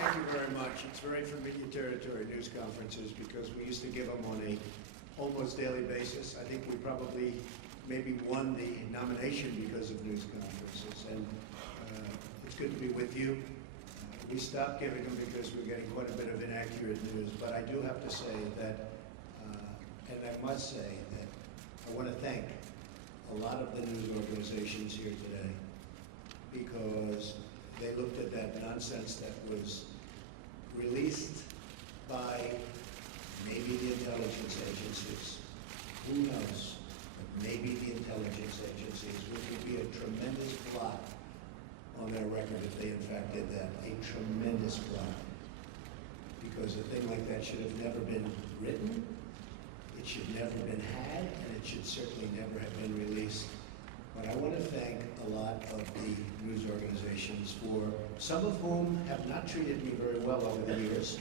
Thank you very much. It's very familiar territory, news conferences, because we used to give them on a almost daily basis. I think we probably maybe won the nomination because of news conferences, and it's good to be with you. We stopped giving them because we're getting quite a bit of inaccurate news, but I do have to say that, and I must say that I want to thank a lot of the news organizations here today, because they looked at that nonsense that was released by maybe the intelligence agencies. Who knows? But maybe the intelligence agencies, which would be a tremendous blot on their record if they in fact did that. A tremendous blot. Because a thing like that should have never been written, it should never have been had, and it should certainly never have been released. But I want to thank a lot of the news organizations, for some of whom have not treated me very well over the years,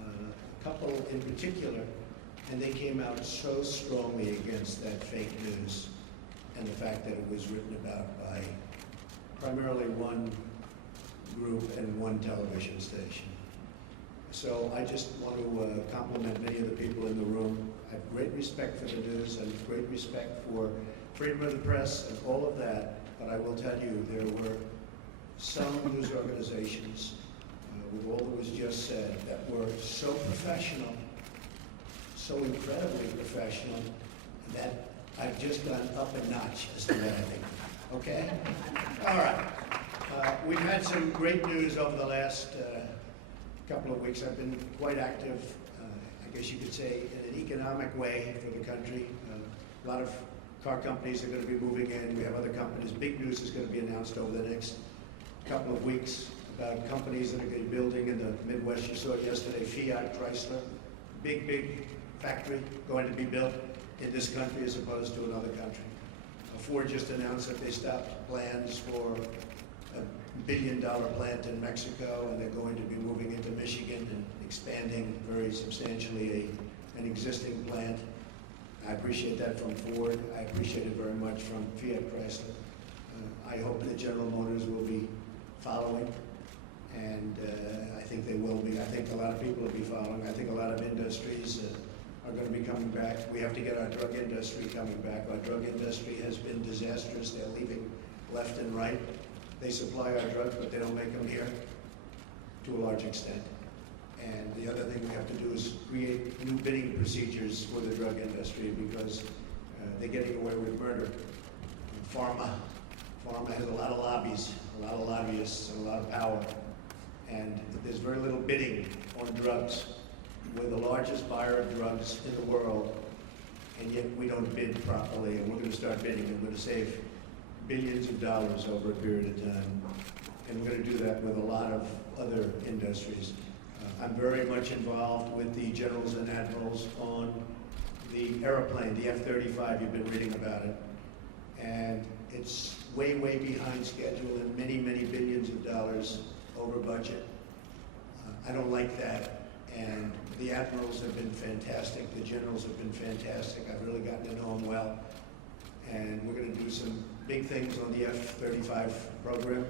a couple in particular, and they came out so strongly against that fake news and the fact that it was written about by primarily one group and one television station. So I just want to compliment many of the people in the room. I have great respect for the news and great respect for freedom of the press and all of that, but I will tell you there were some news organizations, with all that was just said, that were so professional, so incredibly professional, that I've just gone up a notch as to that, I think. Okay? All right. We've had some great news over the last couple of weeks. I've been quite active, I guess you could say, in an economic way for the country. A lot of car companies are going to be moving in. We have other companies. Big news is going to be announced over the next couple of weeks about companies that are going to be building in the Midwest. You saw it yesterday, Fiat, Chrysler. Big factory going to be built in this country as opposed to another country. Ford just announced that they stopped plans for a $1 billion plant in Mexico, and they're going to be moving into Michigan and expanding very substantially an existing plant. I appreciate that from Ford. I appreciate it very much from Fiat Chrysler. I hope that General Motors will be following, and I think they will be. I think a lot of people will be following. I think a lot of industries are going to be coming back. We have to get our drug industry coming back. Our drug industry has been disastrous. They're leaving left and right. They supply our drugs, but they don't make them here to a large extent. And the other thing we have to do is create new bidding procedures for the drug industry, because they're getting away with murder. Pharma has a lot of lobbies, a lot of lobbyists, and a lot of power. And there's very little bidding on drugs. We're the largest buyer of drugs in the world, and yet we don't bid properly, and we're going to start bidding, and we're going to save billions of dollars over a period of time. And we're going to do that with a lot of other industries. I'm very much involved with the generals and admirals on the airplane, the F-35. You've been reading about it. And it's way behind schedule and many billions of dollars over budget. I don't like that. And the admirals have been fantastic. The generals have been fantastic. I've really gotten to know them well. And we're going to do some big things on the F-35 program,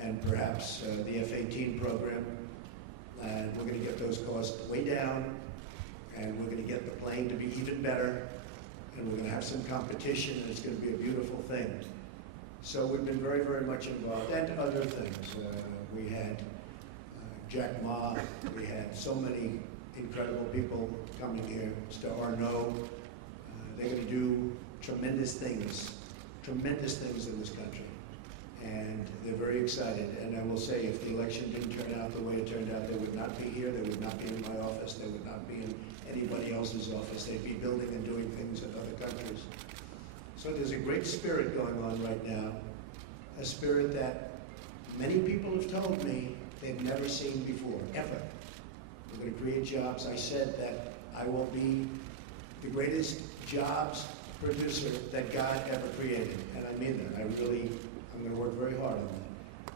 and perhaps the F-18 program. And we're going to get those costs way down, and we're going to get the plane to be even better, and we're going to have some competition, and it's going to be a beautiful thing. So we've been very much involved, and other things. We had Jack Ma, we had so many incredible people coming here. Mr. Arnaud, they're going to do tremendous things in this country. And they're very excited. And I will say, if the election didn't turn out the way it turned out, they would not be here, they would not be in my office, they would not be in anybody else's office. They'd be building and doing things in other countries. So there's a great spirit going on right now, a spirit that many people have told me they've never seen before, ever. We're going to create jobs. I said that I will be the greatest jobs producer that God ever created, and I mean that. I'm going to work very hard on that.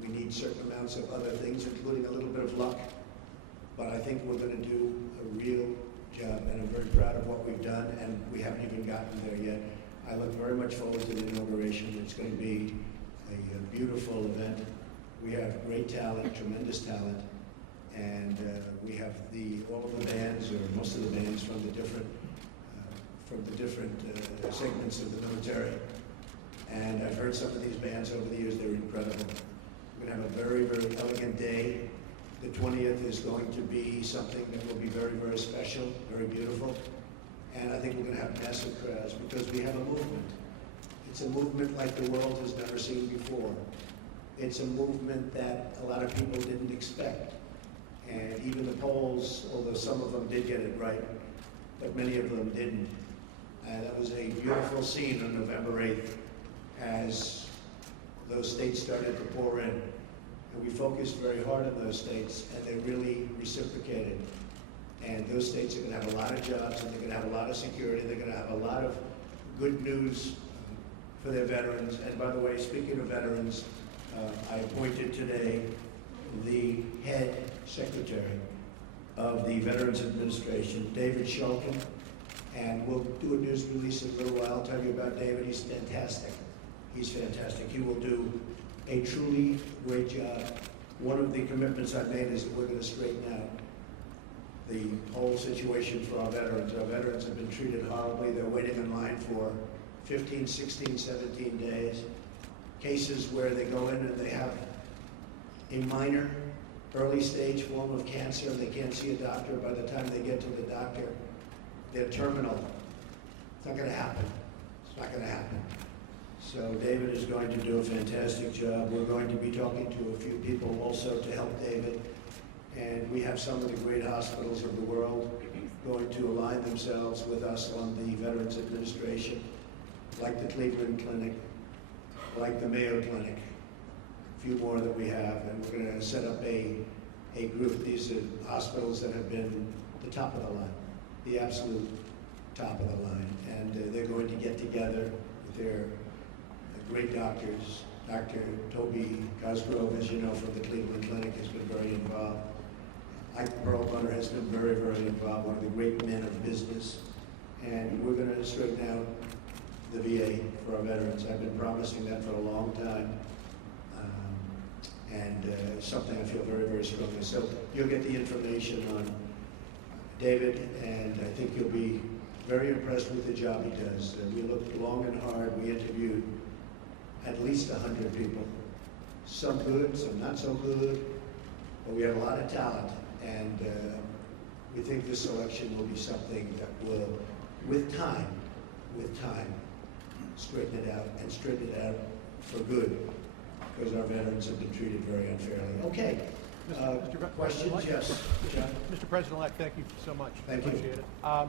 We need certain amounts of other things, including a little bit of luck, but I think we're going to do a real job, and I'm very proud of what we've done, and we haven't even gotten there yet. I look very much forward to the inauguration. It's going to be a beautiful event. We have great talent, tremendous talent, and we have all of the bands, or most of the bands, from the different segments of the military. And I've heard some of these bands over the years; they're incredible. We're going to have a very, very elegant day. The 20th is going to be something that will be very, very special, very beautiful. And I think we're going to have massive crowds because we have a movement. It's a movement like the world has never seen before. It's a movement that a lot of people didn't expect. And even the polls, although some of them did get it right, but many of them didn't. That was a beautiful scene on November 8th as those states started to pour in. And we focused very hard on those states, and they really reciprocated. And those states are going to have a lot of jobs, and they're going to have a lot of security. They're going to have a lot of good news for their veterans. And by the way, speaking of veterans, I appointed today the head secretary of the Veterans Administration, David Shulkin, and we'll do a news release in a little while. I'll tell you about David. He's fantastic. He's fantastic. He will do a truly great job. One of the commitments I've made is that we're going to straighten out the whole situation for our veterans. Our veterans have been treated horribly. They're waiting in line for 15, 16, 17 days. Cases where they go in and they have a minor, early stage form of cancer and they can't see a doctor. By the time they get to the doctor, they're terminal. It's not going to happen. It's not going to happen. So David is going to do a fantastic job. We're going to be talking to a few people also to help David. And we have some of the great hospitals of the world going to align themselves with us on the Veterans Administration, like the Cleveland Clinic, like the Mayo Clinic, a few more that we have. And we're going to set up a group. These are hospitals that have been the top of the line, the absolute top of the line. And they're going to get together with their great doctors. Dr. Toby Cosgrove, as you know, from the Cleveland Clinic, has been very involved. Ike Perlmutter has been very, very involved, one of the great men of business. And we're going to straighten out the VA for our veterans. I've been promising that for a long time. Something I feel very, very strongly. So you'll get the information on David, and I think you'll be very impressed with the job he does. We looked long and hard. We interviewed at least 100 people. Some good, some not so good, but we have a lot of talent. And we think this election will be something that will, with time, straighten it out, and straighten it out for good, because our veterans have been treated very unfairly. Okay. Questions? Yes. John? Mr. President-elect, thank you so much. Thank you. Appreciate it. A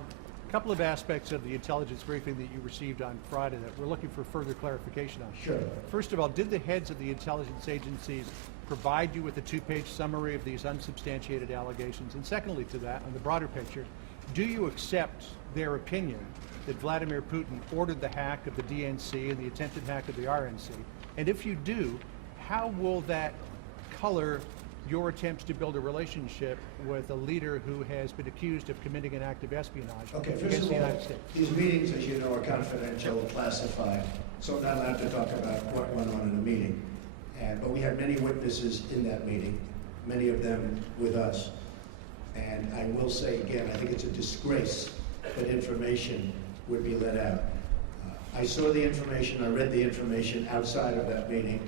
couple of aspects of the intelligence briefing that you received on Friday that we're looking for further clarification on. Sure. First of all, did the heads of the intelligence agencies provide you with a two-page summary of these unsubstantiated allegations? And secondly to that, on the broader picture, do you accept their opinion that Vladimir Putin ordered the hack of the DNC and the attempted hack of the RNC? And if you do, how will that color your attempts to build a relationship with a leader who has been accused of committing an act of espionage against the United States? These meetings, as you know, are confidential, classified, so I'm not allowed to talk about what went on in the meeting. But we had many witnesses in that meeting, many of them with us. And I will say again, I think it's a disgrace that information would be let out. I saw the information, I read the information outside of that meeting.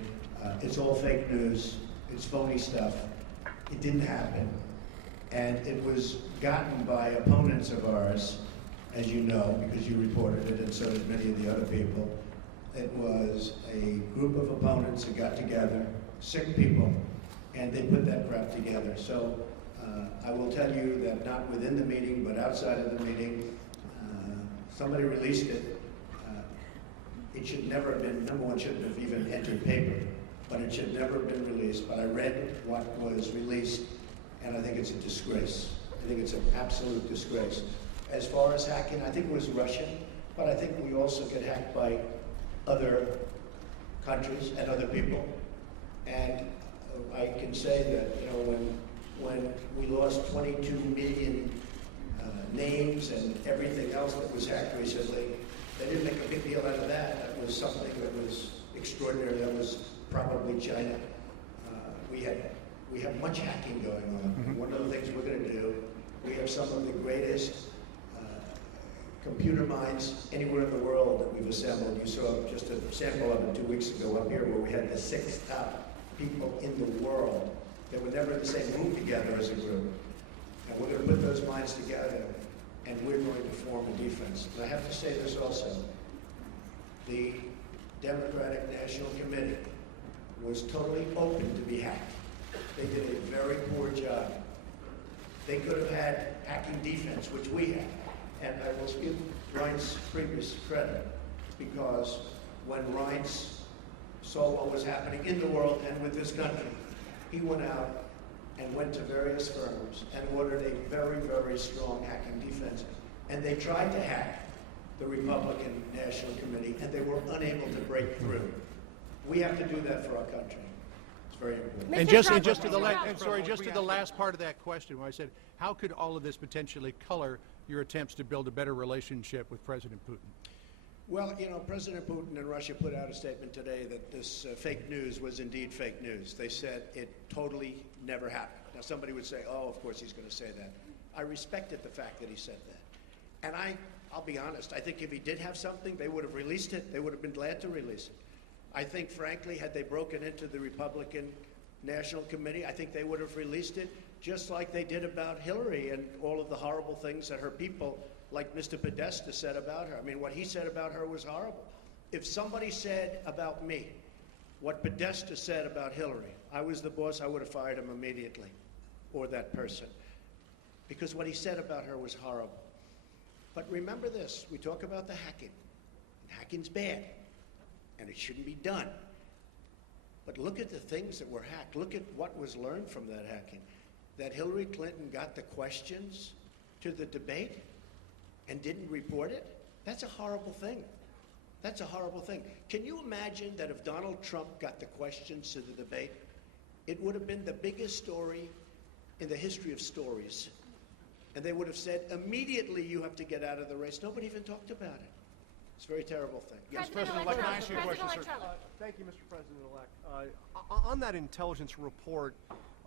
It's all fake news, it's phony stuff. It didn't happen. And it was gotten by opponents of ours, as you know, because you reported it, and so did many of the other people. It was a group of opponents who got together, sick people, and they put that crap together. So I will tell you that not within the meeting, but outside of the meeting, somebody released it. It should never have been, number one, shouldn't have even entered paper, but it should never have been released. But I read what was released, and I think it's a disgrace. I think it's an absolute disgrace. As far as hacking, I think it was Russian, but I think we also get hacked by other countries and other people. And I can say that, you know, when we lost 22 million names and everything else that was hacked recently, they didn't make a big deal out of that. That was something that was extraordinary. That was probably China. we have much hacking going on. One of the things we're going to do, we have some of the greatest computer minds anywhere in the world that we've assembled. You saw just a sample of it 2 weeks ago up here where we had the 6 top people in the world that were never in the same room together as a group. And we're going to put those minds together and we're going to form a defense. And I have to say this also. The Democratic National Committee was totally open to be hacked. They did a very poor job. They could have had hacking defense, which we had. And I will give Reince Priebus credit, because when Reince saw what was happening in the world and with this country, he went out and went to various firms and ordered a very, very strong hacking defense. And they tried to hack the Republican National Committee, and they were unable to break through. We have to do that for our country. It's very important. And just to the last part of that question, where I said, how could all of this potentially color your attempts to build a better relationship with President Putin? Well, you know, President Putin and Russia put out a statement today that this fake news was indeed fake news. They said it totally never happened. Now, somebody would say, oh, of course he's going to say that. I respected the fact that he said that. And I'll be honest, I think if he did have something, they would have released it. They would have been glad to release it. I think, frankly, had they broken into the Republican National Committee, I think they would have released it, just like they did about Hillary and all of the horrible things that her people, like Mr. Podesta, said about her. I mean, what he said about her was horrible. If somebody said about me what Podesta said about Hillary, I was the boss, I would have fired him immediately, or that person, because what he said about her was horrible. But remember this, we talk about the hacking. Hacking's bad, and it shouldn't be done. But look at the things that were hacked. Look at what was learned from that hacking. That Hillary Clinton got the questions to the debate and didn't report it? That's a horrible thing. That's a horrible thing. Can you imagine that if Donald Trump got the questions to the debate, it would have been the biggest story in the history of stories. And they would have said, immediately you have to get out of the race. Nobody even talked about it. It's a very terrible thing. Yes, President-elect, can I ask you a question, sir? Thank you, Mr. President-elect. On that intelligence report,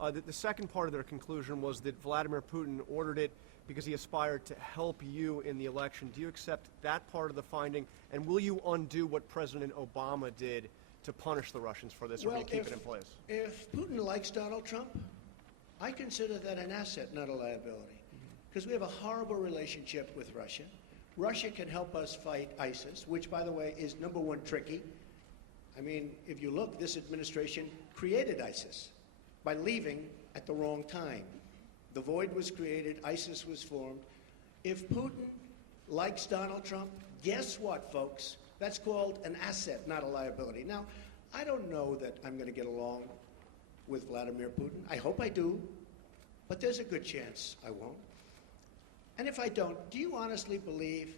the second part of their conclusion was that Vladimir Putin ordered it because he aspired to help you in the election. Do you accept that part of the finding? And will you undo what President Obama did to punish the Russians for this, or will you keep it in place? If Putin likes Donald Trump, I consider that an asset, not a liability. Because we have a horrible relationship with Russia. Russia can help us fight ISIS, which, by the way, is number one tricky. I mean, if you look, this administration created ISIS by leaving at the wrong time. The void was created, ISIS was formed. If Putin likes Donald Trump, guess what, folks? That's called an asset, not a liability. Now, I don't know that I'm going to get along with Vladimir Putin. I hope I do, but there's a good chance I won't. And if I don't, do you honestly believe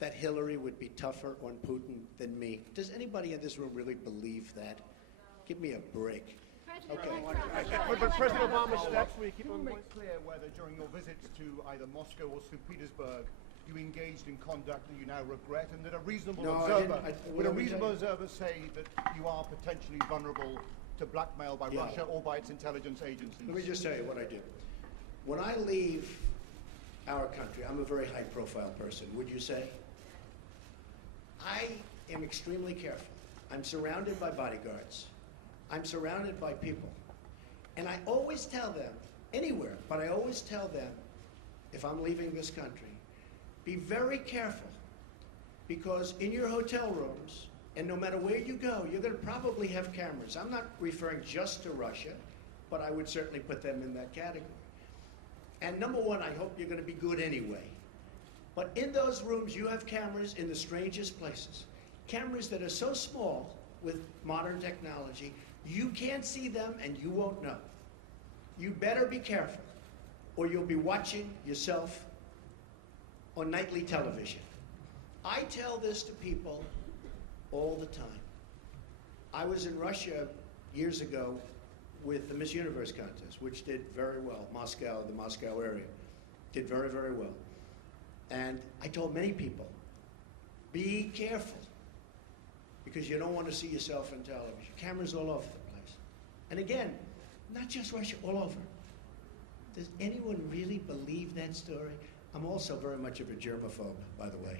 that Hillary would be tougher on Putin than me? Does anybody in this room really believe that? Give me a break. Okay. But President Obama's steps, will you keep Can on you the make clear whether during your visits to either Moscow or St. Petersburg you engaged in conduct that you now regret, and that a reasonable observer say that you are potentially vulnerable to blackmail by Russia or by its intelligence agencies? Let me just tell you what I do. When I leave our country, I'm a very high-profile person, would you say? I am extremely careful. I'm surrounded by bodyguards. I'm surrounded by people. And I always tell them, anywhere, but I always tell them, if I'm leaving this country, be very careful, because in your hotel rooms, and no matter where you go, you're going to probably have cameras. I'm not referring just to Russia, but I would certainly put them in that category. And number one, I hope you're going to be good anyway. But in those rooms, you have cameras in the strangest places. Cameras that are so small with modern technology, you can't see them and you won't know. You better be careful, or you'll be watching yourself on nightly television. I tell this to people all the time. I was in Russia years ago with the Miss Universe contest, which did very well. Moscow, the Moscow area, did very, very well. And I told many people, be careful, because you don't want to see yourself on television. Cameras all over the place. And again, Not just Russia, all over. Does anyone really believe that story? I'm also very much of a germaphobe, by the way.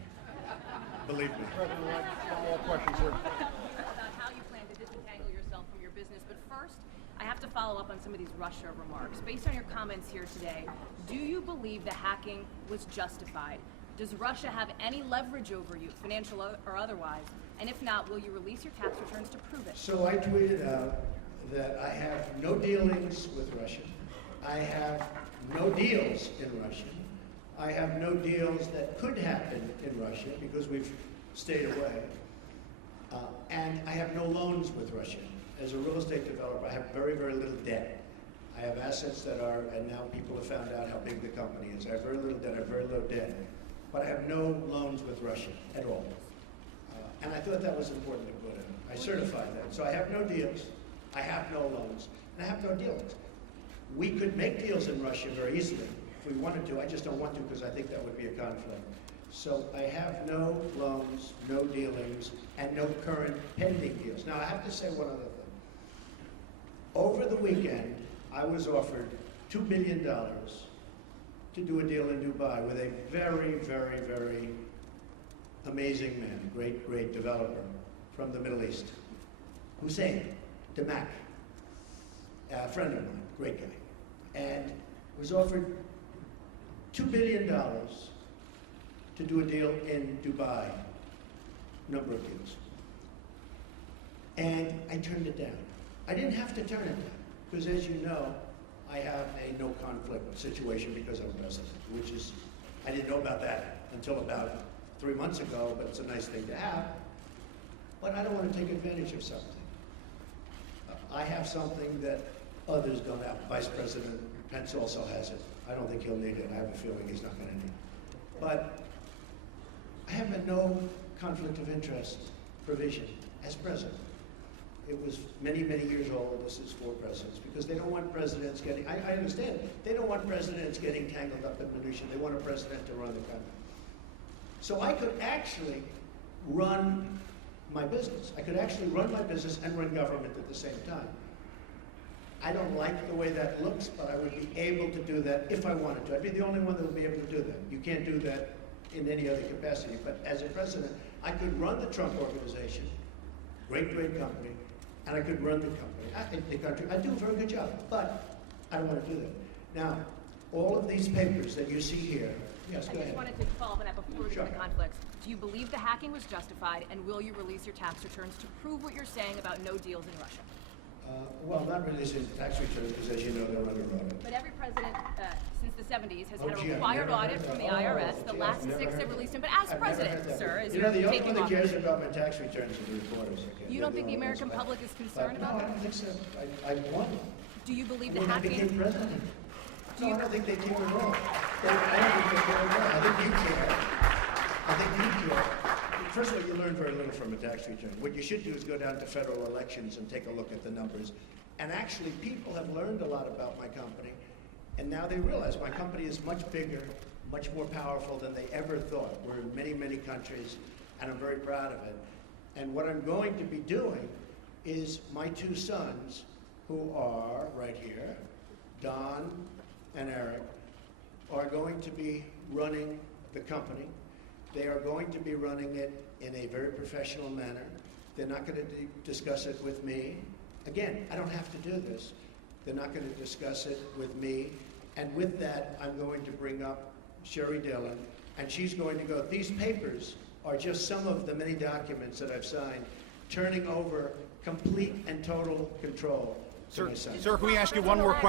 Believe me. President-elect, one more question, sir. About how you plan to disentangle yourself from your business, but first, I have to follow up on some of these Russia remarks. Based on your comments here today, do you believe the hacking was justified? Does Russia have any leverage over you, financial or otherwise? And if not, will you release your tax returns to prove it? So I tweeted out that I have no dealings with Russia. I have no deals in Russia. I have no deals that could happen in Russia because we've stayed away. And I have no loans with Russia. As a real estate developer, I have very, very little debt. I have assets that are, and now people have found out how big the company is. I have very little debt, I have very low debt. But I have no loans with Russia at all. And I thought that was important to put in. I certified that. So I have no deals, I have no loans, and I have no dealings. We could make deals in Russia very easily if we wanted to. I just don't want to because I think that would be a conflict. So I have no loans, no dealings, and no current pending deals. Now I have to say one other thing. Over the weekend, I was offered $2 billion to do a deal in Dubai with a very, very, very amazing man, great, great developer from the Middle East, Hussein Damak, a friend of mine, great guy, and was offered $2 billion to do a deal in Dubai, number of deals. And I turned it down. I didn't have to turn it down, because as you know, I have a no conflict situation because I'm president, which is, I didn't know about that until about 3 months ago, but it's a nice thing to have. But I don't want to take advantage of something. I have something that others don't have. Vice President Pence also has it. I don't think he'll need it. I have a feeling he's not going to need it. But I have a no conflict of interest provision as president. It was many, many years old. This is for presidents because they don't want presidents getting, I understand, they don't want presidents getting tangled up in minutiae. They want a president to run the country. So I could actually run my business. I could actually run my business and run government at the same time. I don't like the way that looks, but I would be able to do that if I wanted to. I'd be the only one that would be able to do that. You can't do that in any other capacity. But as a president, I could run the Trump organization, great, great company, and I could run the company, the country. I do a very good job, but I don't want to do that. Now, all of these papers that you see here, yes, go ahead. I just wanted to follow up on that before we get Sure. to conflicts. Do you believe the hacking was justified, and will you release your tax returns to prove what you're saying about no deals in Russia? Well, not releasing tax returns because, as you know, they're under audit. But every president since the 70s has had a gee, I've required never audit heard from the that. IRS. The Gee, last I've never 6 heard have that. released them. But as I've never heard president, that. sir, as You you're know, the only taking one that cares office, about my tax returns are the reporters. you don't think the American public is concerned No, about I that? don't think so. I won. Do you believe the When I became hacking? president. Do No, you- I don't think they care at all. I don't think they care at all. I think you care. I think you care. First of all, you learn very little from a tax return. What you should do is go down to federal elections and take a look at the numbers. And actually, people have learned a lot about my company, and now they realize my company is much bigger, much more powerful than they ever thought. We're in many, many countries, and I'm very proud of it. And what I'm going to be doing is my 2 sons, who are right here, Don and Eric, are going to be running the company. They are going to be running it in a very professional manner. They're not going to discuss it with me. Again, I don't have to do this. They're not going to discuss it with me. And with that, I'm going to bring up Sherry Dillon, and she's going to go, these papers are just some of the many documents that I've signed, turning over complete and total control to my son. Sir, can we ask you one more question?